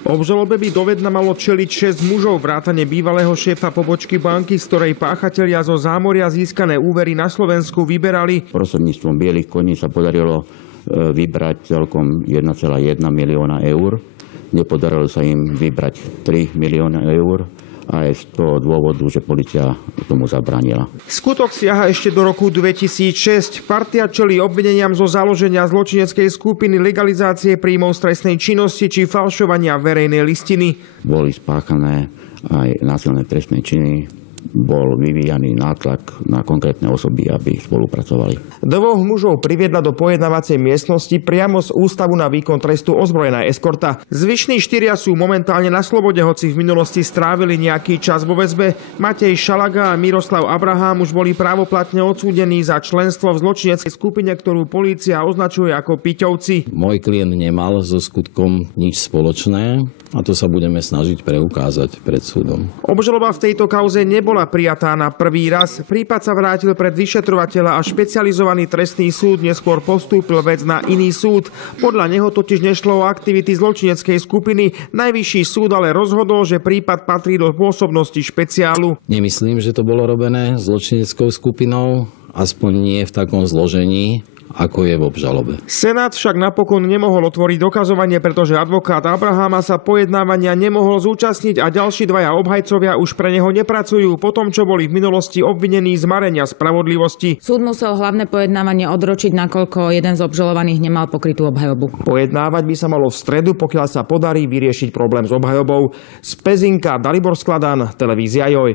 Obžalobe by dovedna malo čeliť 6 mužov vrátane bývalého šéfa pobočky banky, z ktorej páchatelia zo zámoria získané úvery na Slovensku vyberali. Prostredníctvom bielých koní sa podarilo vybrať celkom 1,1 milióna eur. Nepodarilo sa im vybrať 3 milióny eur. Aj z toho dôvodu, že polícia tomu zabránila. Skutok siaha ešte do roku 2006. Partia čelí obvineniam zo založenia zločineckej skupiny, legalizácie príjmov z trestnej činnosti či falšovania verejnej listiny. Boli spáchané aj násilné trestné činy. Bol vyvíjaný nátlak na konkrétne osoby, aby spolupracovali. 2 mužov priviedla do pojednávacej miestnosti priamo z Ústavu na výkon trestu ozbrojená eskorta. Zvyšní 4 sú momentálne na slobode, hoci v minulosti strávili nejaký čas vo väzbe. Matej Šalaga a Miroslav Abrahám už boli právoplatne odsúdení za členstvo v zločineckej skupine, ktorú polícia označuje ako Piťovci. Môj klient nemal so skutkom nič spoločné a to sa budeme snažiť preukázať pred súdom. Obžaloba v tejto kauze nebola prijatá na prvý raz. Prípad sa vrátil pred vyšetrovateľa a špecializovaný trestný súd neskôr postúpil vec na iný súd. Podľa neho totiž nešlo o aktivity zločineckej skupiny. Najvyšší súd ale rozhodol, že prípad patrí do pôsobnosti špeciálu. Nemyslím, že to bolo robené zločineckou skupinou, aspoň nie v takom zložení, ako je v obžalobe. Senát však napokon nemohol otvoriť dokazovanie, pretože advokát Abraháma sa pojednávania nemohol zúčastniť a ďalší 2 obhajcovia už pre neho nepracujú po tom, čo boli v minulosti obvinení z marenia spravodlivosti. Súd musel hlavné pojednávanie odročiť, nakoľko jeden z obžalovaných nemal pokrytú obhajobu. Pojednávať by sa malo v stredu, pokiaľ sa podarí vyriešiť problém s obhajobou. Z Pezinka Dalibor Skladan, televízia Joj.